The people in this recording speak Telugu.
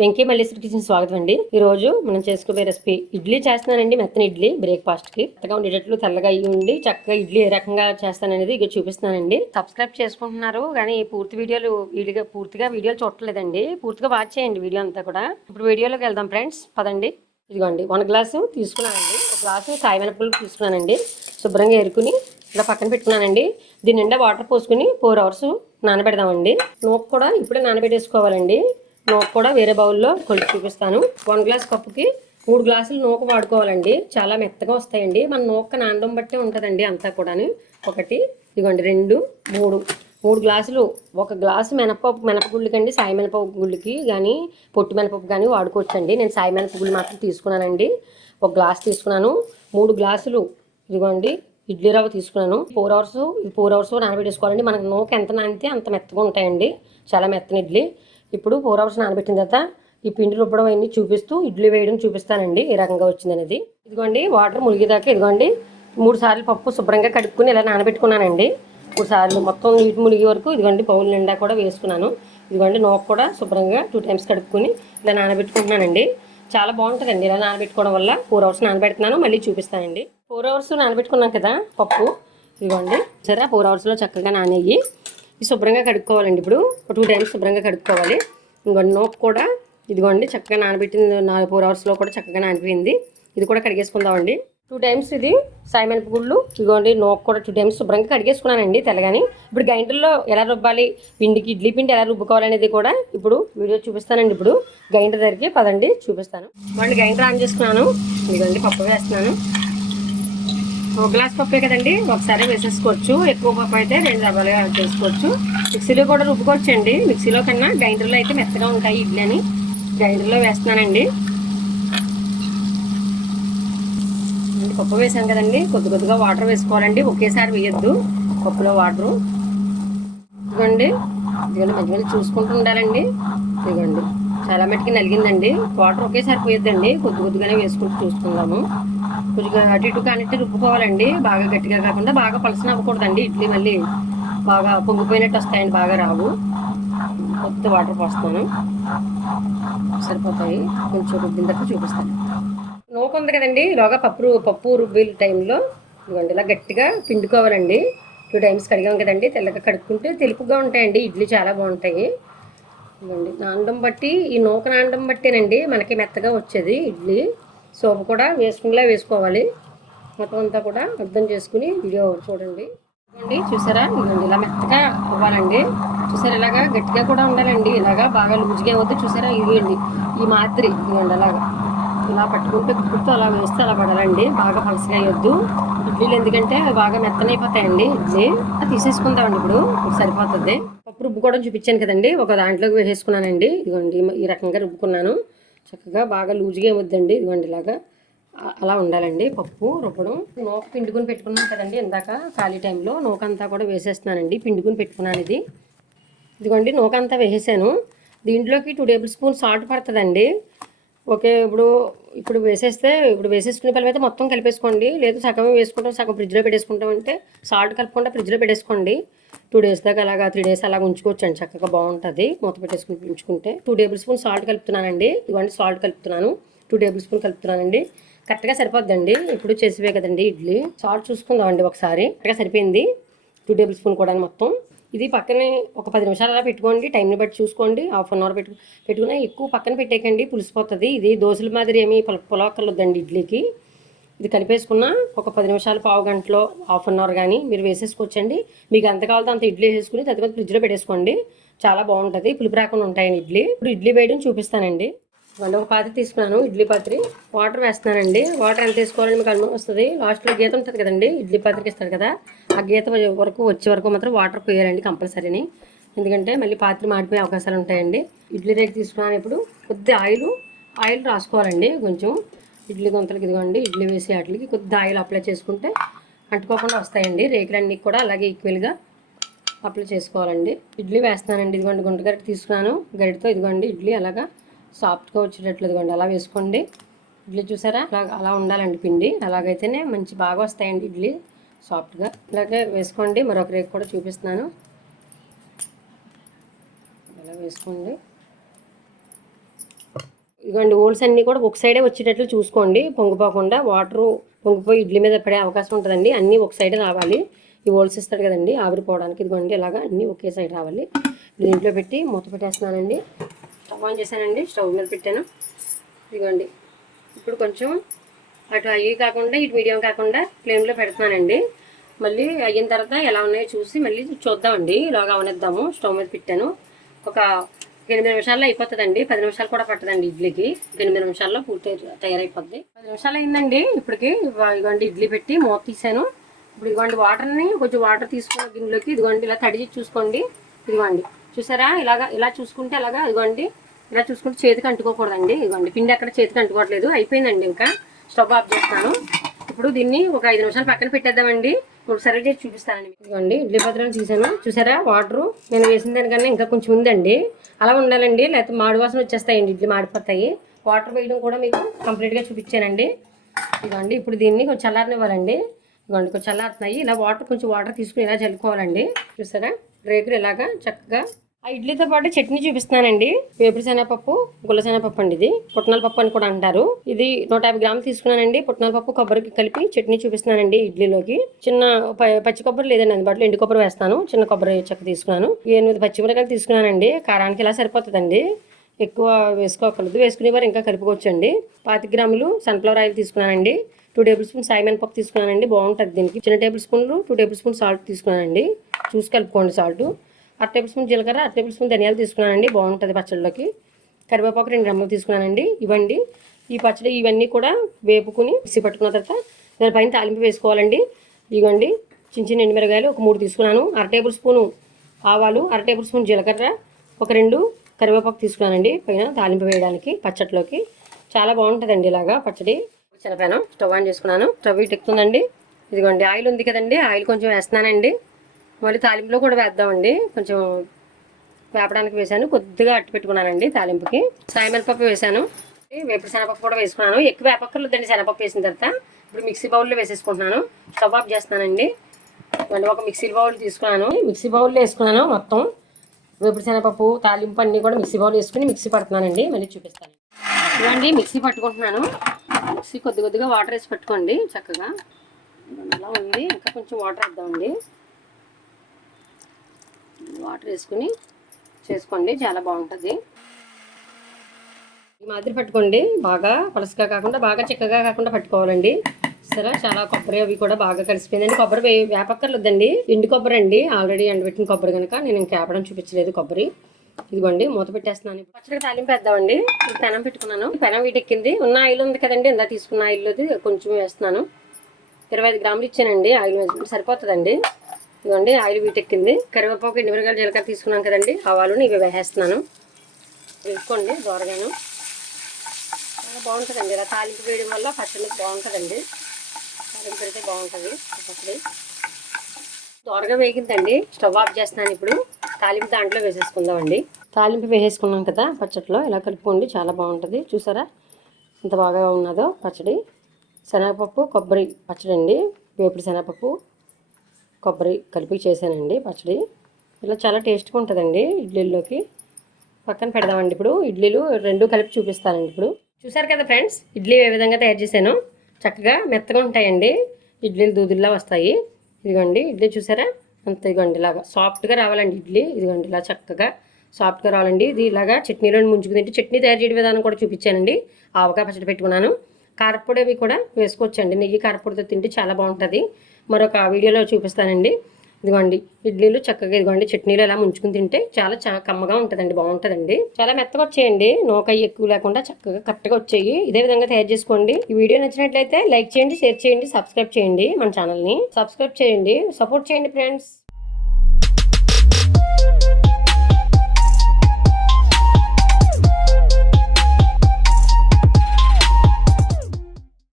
వెంకీ మల్లేశ్వరి కిచెన్ స్వాగతం అండి. ఈ రోజు మనం చేసుకోబోయే రెసిపీ ఇడ్లీ చేస్తున్నానండి. మెత్తని ఇడ్లీ బ్రేక్ఫాస్ట్కి మెత్తగా ఉండేటట్లు తెల్లగా అయ్యి ఉండి చక్కగా ఇడ్లీ ఏ రకంగా చేస్తాననేది ఇక చూపిస్తున్నానండి. సబ్స్క్రైబ్ చేసుకుంటున్నారు కానీ పూర్తి వీడియోలు వీడిగా పూర్తిగా వీడియోలు చూడట్లేదండి. పూర్తిగా వాచ్ చేయండి వీడియో అంతా కూడా. ఇప్పుడు వీడియోలోకి వెళ్దాం ఫ్రెండ్స్. పదండి. ఇదిగోండి వన్ గ్లాసు తీసుకున్నానండి. ఒక గ్లాసు సాయి మినపగుళ్ళు తీసుకున్నానండి. శుభ్రంగా ఎరుకుని ఇలా పక్కన పెట్టుకున్నానండి. దీని నిండా వాటర్ పోసుకుని ఫోర్ అవర్స్ నానబెడదామండి. నూక కూడా ఇప్పుడే నానబెట్టేసుకోవాలండి. నూక కూడా వేరే బౌల్లో కొలిచి చూపిస్తాను. వన్ గ్లాస్ కప్పుకి మూడు గ్లాసులు నూక వాడుకోవాలండి. చాలా మెత్తగా వస్తాయండి. మన నూక నానడం బట్టే ఉంటుందండి అంతా కూడాను. ఒకటి ఇదిగోండి రెండు మూడు. మూడు గ్లాసులు ఒక గ్లాసు మినపప్పు మినపగుళ్ళకండి సాయి మినపప్పు గుళ్ళకి కానీ పొట్టు మినపప్పు కానీ వాడుకోవచ్చండి. నేను సాయి మినపగుళ్ళు మాత్రం తీసుకున్నానండి. ఒక గ్లాస్ తీసుకున్నాను. మూడు గ్లాసులు ఇదిగోండి ఇడ్లీ రవ్వ తీసుకున్నాను. ఫోర్ అవర్స్ ఫోర్ అవర్స్ నానబెట్టేసుకోవాలండి. మనకు నూక ఎంత నానితే అంత మెత్తగా ఉంటాయండి. చాలా మెత్తని ఇడ్లీ. ఇప్పుడు ఫోర్ అవర్స్ నానబెట్టిన తర్వాత ఈ పిండి రుబ్బడం అవన్నీ చూపిస్తూ ఇడ్లీ వేయడం చూపిస్తానండి ఏ రకంగా వచ్చింది అనేది ఇదిగోండి వాటర్ ములిగేదాకా ఇదిగోండి మూడు సార్లు పప్పు శుభ్రంగా కడుక్కుని ఇలా నానబెట్టుకున్నానండి. మూడు సార్లు మొత్తం నీటి మునిగే వరకు ఇదిగోండి బౌల్ నిండా కూడా వేసుకున్నాను. ఇదిగోండి నోకు కూడా శుభ్రంగా టూ టైమ్స్ కడుక్కుని ఇలా నానబెట్టుకుంటున్నానండి. చాలా బాగుంటుందండి ఇలా నానబెట్టుకోవడం వల్ల. ఫోర్ అవర్స్ నానబెడుతున్నాను మళ్ళీ చూపిస్తానండి. ఫోర్ అవర్స్ నానబెట్టుకున్నాం కదా పప్పు. ఇదిగోండి సరే ఫోర్ అవర్స్లో చక్కగా నానేయి శుభ్రంగా కడుక్కోవాలండి ఇప్పుడు. ఒక టూ టైమ్స్ శుభ్రంగా కడుక్కోవాలి. ఇంకోండి నోపు కూడా ఇదిగోండి చక్కగా నానబెట్టింది. నాలుగు ఫోర్ అవర్స్లో కూడా చక్కగా నానిపోయింది. ఇది కూడా కడిగేసుకుందామండి. టూ టైమ్స్ ఇది సాయమైన గుళ్ళు. ఇదిగోండి నోకు కూడా టూ టైమ్స్ శుభ్రంగా కడిగేసుకున్నానండి తెల్లగాని. ఇప్పుడు గ్రైండర్లో ఎలా రుబ్బాలి? పిండికి ఇడ్లీ పిండి ఎలా రుబ్బుకోవాలనేది కూడా ఇప్పుడు వీడియో చూపిస్తానండి ఇప్పుడు. గ్రైండర్ దగ్గరికి పదండి చూపిస్తాను. వాళ్ళు గైండర్ ఆన్ చేసుకున్నాను. ఇదిగోండి పప్పు వేస్తున్నాను. ఒక గ్లాస్ పప్పే కదండి ఒకసారి వేసేసుకోవచ్చు. ఎక్కువ పప్పు అయితే రెండు డబ్బాలుగా చేసుకోవచ్చు. మిక్సీలో కూడా రుబ్బుకోవచ్చు అండి మిక్సీలో కన్నా గ్రైండర్లో అయితే మెత్తగా ఉంటాయి ఇడ్లీ అని. గ్రైండర్లో వేస్తున్నానండి. పప్పు వేసాం కదండి. కొద్ది కొద్దిగా వాటర్ వేసుకోవాలండి. ఒకేసారి వేయొద్దు. పప్పులో వాటరు. ఇదిగోండి. ఇదిగోండి మధ్య మధ్య చూసుకుంటూ ఉండాలండి. ఇదిగోండి. చాలా మట్టుకి నలిగిందండి. వాటర్ ఒకేసారి పోయొద్దండి. కొద్ది కొద్దిగానే వేసుకుంటూ చూసుకుందాము. కొద్దిగా అటు ఇటు కానిట్టు రుబ్బుకోవాలండి. బాగా గట్టిగా కాకుండా బాగా పలసన అవ్వకూడదండి. ఇడ్లీ మళ్ళీ బాగా పొంగిపోయినట్టు వస్తాయండి బాగా రావు. కొత్త వాటర్ పోస్తాను. సరిపోతాయి. కొంచెం రుబ్బిన తర్వాత చూపిస్తాను. నూక ఉంది కదండి. ఇలాగా పప్పు పప్పు రుబ్బిల టైంలో ఇదిగోండి ఇలా గట్టిగా పిండుకోవాలండి. టూ టైమ్స్ కడిగాం కదండి. తెల్లగా కడుక్కుంటే తెలుపుగా ఉంటాయండి. ఇడ్లీ చాలా బాగుంటాయి. ఇదిగోండి నానడం బట్టి ఈ నూక నానడం బట్టేనండి. మనకి మెత్తగా వచ్చేది ఇడ్లీ. సోపు కూడా వేసుకునేలా వేసుకోవాలి. మొత్తం అంతా కూడా అర్థం చేసుకుని వీడియో చూడండి. ఇదిగోండి చూసారా? ఇదిగోండి ఇలా మెత్తగా అవ్వాలండి. చూసారా? ఇలాగా గట్టిగా కూడా ఉండాలండి. ఇలాగా బాగా లూజ్గా అవుతుంది చూసారా? ఇదిగోండి ఈ మాదిరి ఇదిగోండి అలాగా. ఇలా పట్టుకుంటే గుర్తు అలా వేస్తే అలా పడాలండి. బాగా పలసగా వేయొద్దు ఇడ్లీలు ఎందుకంటే అవి బాగా మెత్తనైపోతాయండి. ఇడ్లీ అది తీసేసుకుందామండి ఇప్పుడు. ఇప్పుడు సరిపోతుంది. పప్పు కూడా చూపించాను కదండి. ఒక దాంట్లోకి వేసేసుకున్నానండి. ఇదిగోండి ఈ రకంగా రుబ్బుకున్నాను. చక్కగా బాగా లూజ్గా ఇవ్వద్దండి ఇదిగోండి ఇలాగా. అలా ఉండాలండి. పప్పు రుబ్బడం. నూక పిండుకుని పెట్టుకున్నాం కదండి ఇందాక ఖాళీ టైంలో. నూకంతా కూడా వేసేస్తున్నానండి. పిండుకుని పెట్టుకున్నాను ఇది. ఇదిగోండి నూకంతా వేసేసాను. దీంట్లోకి టూ టేబుల్ స్పూన్ సాల్ట్ పడుతుందండి. ఓకే ఇప్పుడు ఇప్పుడు వేసేస్తే ఇప్పుడు వేసేసుకునే పని అయితే మొత్తం కలిపేసుకోండి. లేదు సగం వేసుకుంటాం సగం ఫ్రిడ్జ్లో పెట్టేసుకుంటాం అంటే సాల్ట్ కలపకుండా ఫ్రిడ్జ్లో పెట్టేసుకోండి. టూ డేస్ దాకా అలాగా త్రీ డేస్ అలాగ ఉంచుకోవచ్చు అండి చక్కగా బాగుంటుంది. మూత పెట్టేసుకుని ఉంచుకుంటే. టూ టేబుల్ స్పూన్ సాల్ట్ కలుపుతున్నానండి. ఇవ్వండి సాల్ట్ కలుపుతున్నాను. టూ టేబుల్ స్పూన్ కలుపుతున్నానండి. కరెక్ట్గా సరిపోద్దండి. ఇప్పుడు చేసివే కదండి ఇడ్లీ. సాల్ట్ చూసుకుందామండి ఒకసారి. కరెక్ట్గా సరిపోయింది. టూ టేబుల్ స్పూన్ కూడా మొత్తం. ఇది పక్కనే ఒక పది నిమిషాలు అలా పెట్టుకోండి. టైంని బట్టి చూసుకోండి. హాఫ్ అన్ అవర్ పెట్టు పెట్టుకున్నా ఎక్కువ పక్కన పెట్టేయకండి. పులిసిపోతుంది. ఇది దోశల మాదిరి ఏమి పులవక్కర్లొద్దండి ఇడ్లీకి. ఇది కలిపేసుకున్న ఒక పది నిమిషాలు పావు గంటలో హాఫ్ అన్ అవర్ కానీ మీరు వేసేసుకోవచ్చండి. మీకు ఎంత కావాలో అంత ఇడ్లీ వేసుకుని తర్వాత ఫ్రిడ్జ్లో పెట్టేసుకోండి. చాలా బాగుంటుంది. పులుపు రాకుండా ఉంటాయండి ఇడ్లీ. ఇప్పుడు ఇడ్లీ వేయడం చూపిస్తానండి. వంద ఒక పాత్ర తీసుకున్నాను ఇడ్లీ పాత్ర. వాటర్ వేస్తున్నానండి. వాటర్ ఎంత తీసుకోవాలని మీకు అనుభవం వస్తుంది. లాస్ట్లో గీత ఉంటుంది కదండి ఇడ్లీ పాత్రకి ఇస్తారు కదా. ఆ గీత వరకు వచ్చే వరకు మాత్రం వాటర్ పోయాలండి కంపల్సరీని. ఎందుకంటే మళ్ళీ పాత్ర మాడిపోయే అవకాశాలు ఉంటాయండి. ఇడ్లీ రేట్ తీసుకున్నాను ఇప్పుడు. కొద్ది ఆయిల్ ఆయిల్ రాసుకోవాలండి కొంచెం. ఇడ్లీ గుంతలకి ఇదిగోండి ఇడ్లీ వేసి వాటికి కొద్ది ఆయిల్ అప్లై చేసుకుంటే అంటుకోకుండా వస్తాయండి. రేకులన్నీ కూడా అలాగే ఈక్వల్గా అప్లై చేసుకోవాలండి. ఇడ్లీ వేస్తానండి ఇదిగోండి గుంట గరిట తీసుకున్నాను. గరిటతో ఇదిగోండి ఇడ్లీ అలాగా సాఫ్ట్గా వచ్చేటట్లు ఇదిగోండి అలా వేసుకోండి. ఇడ్లీ చూసారా? అలా అలా ఉండాలండి పిండి. అలాగైతేనే మంచి బాగా వస్తాయండి ఇడ్లీ సాఫ్ట్గా ఇలాగే వేసుకోండి మరొక రేపు కూడా చూపిస్తున్నాను. అలా వేసుకోండి. ఇదిగోండి ఓల్స్ అన్నీ కూడా ఒక సైడే వచ్చేటట్లు చూసుకోండి. పొంగిపోకుండా వాటర్ పొంగిపోయి ఇడ్లీ మీద పడే అవకాశం ఉంటుందండి. అన్నీ ఒక సైడే రావాలి. ఈ ఓల్స్ ఇస్తాడు కదండి ఆవిరిపోవడానికి. ఇదిగోండి ఇలాగా అన్నీ ఒకే సైడ్ రావాలి. దీంట్లో పెట్టి మూత పెట్టేస్తున్నానండి. స్టవ్ ఆన్ చేశానండి స్టవ్ మీద పెట్టాను. ఇదిగోండి ఇప్పుడు కొంచెం అటు అవి కాకుండా ఇటు మీడియం కాకుండా ఫ్లేమ్లో పెడుతున్నానండి. మళ్ళీ అయిన తర్వాత ఎలా ఉన్నాయో చూసి మళ్ళీ చూద్దామండి. ఇలాగ అవనిద్దాము. స్టవ్ మీద పెట్టాను. ఒక ఎనిమిది నిమిషాల్లో అయిపోతుందండి. పది నిమిషాలు కూడా పట్టదండి ఇడ్లీకి. ఎనిమిది నిమిషాల్లో పూర్తి తయారైపోద్ది. పది నిమిషాలు అయిందండి ఇప్పటికి. ఇదిగోండి ఇడ్లీ పెట్టి మూత తీసాను. ఇప్పుడు ఇదిగోండి వాటర్ని కొంచెం వాటర్ తీసుకున్న గిన్నెలోకి ఇదిగోండి ఇలా తడిచి చూసుకోండి. ఇదిగోండి. చూసారా? ఇలాగా ఇలా చూసుకుంటే అలాగా ఇదిగోండి ఇలా చూసుకుంటే చేతికి అంటుకోకూడదండి. ఇదిగోండి పిండి అక్కడ చేతికి అంటుకోవట్లేదు. అయిపోయిందండి ఇంకా. స్టవ్ ఆఫ్ చేస్తాను. ఇప్పుడు దీన్ని ఒక ఐదు నిమిషాలు పక్కన పెట్టేద్దామండి. ఇప్పుడు సరే చేసి చూపిస్తానండి. ఇదిగోండి ఇడ్లీ పాత్రలు చూసాను చూసారా? వాటర్ నేను వేసిన దానికన్నా ఇంకా కొంచెం ఉందండి. అలా ఉండాలండి. లేకపోతే మాడి వాసన వచ్చేస్తాయండి. ఇడ్లీ మాడిపోతాయి. వాటర్ వేయడం కూడా మీకు కంప్లీట్గా చూపించానండి. ఇదిగోండి ఇప్పుడు దీన్ని కొంచెం చల్లారనివ్వాలండి. ఇదిగోండి కొంచెం చల్లారుతున్నాయి. ఇలా వాటర్ కొంచెం వాటర్ తీసుకుని ఇలా చల్లుకోవాలండి. చూసారా? రేకులు ఇలాగా చక్కగా ఆ ఇడ్లీతో పాటు చట్నీ చూపిస్తున్నానండి. వేపుడు శనగపప్పు అండి ఇది. పుట్నాల పప్పు అని కూడా అంటారు. ఇది నూట యాభై గ్రాములు తీసుకున్నానండి. పుట్నాల పప్పు కొబ్బరికి కలిపి చట్నీ చూపిస్తున్నానండి ఇడ్లీలోకి. చిన్న ప- పచ్చి కొబ్బరి లేదండి అందుబాటులో ఎండు కొబ్బరి వేస్తాను. చిన్న కొబ్బరి చెక్క తీసుకున్నాను. ఎనిమిది పచ్చిమిరకాయలు తీసుకున్నానండి. కారానికి ఇలా సరిపోతుందండి. ఎక్కువ వేసుకోకూడదు. వేసుకునేవారు ఇంకా కలుపుకోవచ్చండి. పాతి గ్రాములు సన్ఫ్లవర్ ఆయిల్ తీసుకున్నానండి. టూ టేబుల్ స్పూన్ సాయిమెన్ పప్పు తీసుకున్నానండి. బాగుంటుంది దీనికి. చిన్న టేబుల్ స్పూన్లు టూ టేబుల్ స్పూన్ సాల్ట్ తీసుకున్నానండి. చూసి కలుపుకోండి సాల్ట్. అర టేబుల్ స్పూన్ జీలకర్ర అర టేబుల్ స్పూన్ ధనియాలు తీసుకున్నానండి. బాగుంటుంది పచ్చడిలోకి కరివేపాకు రెండు రెమ్మలు తీసుకున్నానండి. ఇవ్వండి. ఈ పచ్చడి ఇవన్నీ కూడా వేపుకుని మిక్సీ పట్టుకున్న తర్వాత దానిపైన తాలింపు వేసుకోవాలండి. ఇవ్వండి. చిన్న చిన్న ఎండుమిరగాయలు ఒక మూడు తీసుకున్నాను. అర టేబుల్ స్పూను ఆవాలు అర టేబుల్ స్పూన్ జీలకర్ర ఒక రెండు కరివేపాకు తీసుకున్నానండి. పైన తాలింపు వేయడానికి పచ్చట్లోకి. చాలా బాగుంటుందండి ఇలాగా పచ్చడి. చిన్నపైన స్టవ్ ఆన్ చేసుకున్నాను. స్టవ్ ఇటు ఎక్కుతుందండి ఇదిగోండి ఆయిల్ ఉంది కదండి. ఆయిల్ కొంచెం వేస్తున్నానండి. మళ్ళీ తాలింపులో కూడా వేద్దామండి. కొంచెం వేపడానికి వేసాను కొద్దిగా అట్టు పెట్టుకున్నానండి తాలింపుకి. సాయమిరపప్పు వేసాను వేపుడు శనగపప్పు కూడా వేసుకున్నాను. ఎక్కువ వేపక్కర్లేదండి శనగపప్పు వేసిన తర్వాత. ఇప్పుడు మిక్సీ బౌల్లో వేసేసుకుంటున్నాను. స్టవ్ ఆఫ్ చేస్తున్నానండి. మళ్ళీ ఒక మిక్సీ బౌల్ తీసుకున్నాను. మిక్సీ బౌల్లో వేసుకున్నాను మొత్తం. వేపుడు శనగపప్పు తాలింపు అన్నీ కూడా మిక్సీ బౌల్ వేసుకుని మిక్సీ పడుతున్నానండి. మళ్ళీ చూపిస్తాను. ఇవ్వండి మిక్సీ పట్టుకుంటున్నాను. మిక్సీ కొద్ది కొద్దిగా వాటర్ వేసి పెట్టుకోండి చక్కగా. అలా ఉంది. ఇంకా కొంచెం వాటర్ వేద్దామండి. వాటర్ వేసుకుని చేసుకోండి. చాలా బాగుంటుంది. ఈ మాదిరి పట్టుకోండి. బాగా పలసగా కాకుండా బాగా చిక్కగా కాకుండా పట్టుకోవాలండి. సరే చాలా కొబ్బరి అవి కూడా బాగా కలిసిపోయిందండి. కొబ్బరి వేపక్కర్లేదండి ఎండు కొబ్బరి అండి. ఆల్రెడీ ఎండబెట్టిన కొబ్బరి కనుక నేను ఇంకేపడం చూపించలేదు కొబ్బరి. ఇదిగోండి మూత పెట్టేస్తున్నాను. పచ్చడి తాలింపు వేద్దామండి. పెనం పెట్టుకున్నాను. పెనం వీటెక్కింది ఉన్న ఆయిల్ ఉంది కదండి. ఇందా తీసుకున్న ఆయిల్లోది కొంచెం వేస్తున్నాను. ఇరవై ఐదు గ్రాములు ఇచ్చానండి. ఆయిల్ సరిపోతుందండి. ఇదిగోండి ఆయిల్ వీటెక్కింది. కరివేపాకు ఎండుమిరగాయలు జీలకర్ర తీసుకున్నాం కదండి. ఆవాలను ఇవి వేసేస్తున్నాను. వేసుకోండి దోరగాను. చాలా బాగుంటుందండి. ఇలా తాలింపు వేయడం వల్ల పచ్చడి బాగుంటుందండి. తాలింపు పెడితే బాగుంటుంది పచ్చడి దోరగా వేగిందండి. స్టవ్ ఆఫ్ చేస్తున్నాను ఇప్పుడు. తాలింపు దాంట్లో వేసేసుకుందామండి. తాలింపు వేసేసుకున్నాం కదా పచ్చడిలో ఇలా కలుపుకోండి చాలా బాగుంటుంది. చూసారా? ఎంత బాగా ఉన్నదో పచ్చడి. శనగపప్పు కొబ్బరి పచ్చడి అండి వేపుడు శనగపప్పు కొబ్బరి కలిపి చేశానండి పచ్చడి. ఇలా చాలా టేస్ట్గా ఉంటుందండి ఇడ్లీలోకి పక్కన పెడదామండి ఇప్పుడు. ఇడ్లీలు రెండు కలిపి చూపిస్తానండి ఇప్పుడు. చూసారు కదా ఫ్రెండ్స్? ఇడ్లీ ఏ విధంగా తయారు చేశాను? చక్కగా మెత్తగా ఉంటాయండి. ఇడ్లీలు దూదుల్లా వస్తాయి. ఇదిగోండి ఇడ్లీ చూసారా? అంత ఇదిగోండి ఇలాగా సాఫ్ట్గా రావాలండి ఇడ్లీ. ఇదిగోండి ఇలా చక్కగా సాఫ్ట్గా రావాలండి. ఇది ఇలాగా చట్నీలో ముంచుకు తింటే చట్నీ తయారు చేయడం విధానం కూడా చూపించానండి. ఆవకాయ పచ్చడి పెట్టుకున్నాను. కారపొడి అవి కూడా వేసుకోవచ్చండి. నెయ్యి కారపొడితో తింటే చాలా బాగుంటుంది. మరొక వీడియోలో చూపిస్తానండి. ఇదిగోండి ఇడ్లీలు చక్కగా ఇదిగోండి చట్నీలు ఎలా ముంచుకుని తింటే చాలా చా కమ్మగా ఉంటుందండి బాగుంటుందండి. చాలా మెత్తగా వచ్చేయండి నూకయ్య ఎక్కువ లేకుండా చక్కగా కరెక్ట్గా వచ్చేయి. ఇదే విధంగా తయారు చేసుకోండి. ఈ వీడియో నచ్చినట్లయితే లైక్ చేయండి షేర్ చేయండి సబ్స్క్రైబ్ చేయండి మన ఛానల్ని. సబ్స్క్రైబ్ చేయండి సపోర్ట్ చేయండి ఫ్రెండ్స్.